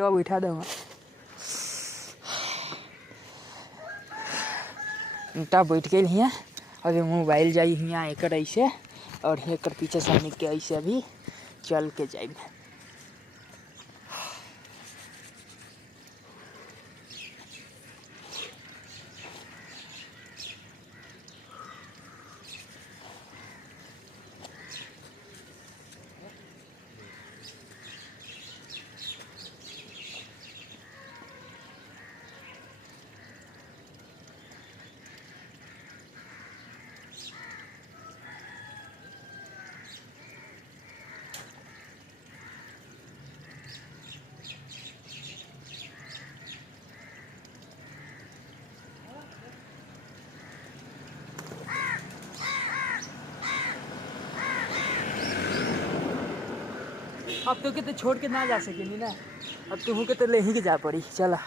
तो बैठा दूँगा ईटा बैठ गई हियाँ अभी मोबाइल जाई हियाँ एक ऐसे और एक पीछे सामने के ऐसे अभी चल के जाए अब तो के तो छोड़ के ना जा सकेनी ना अब तुहू के तो ले ही के जा पड़ी चला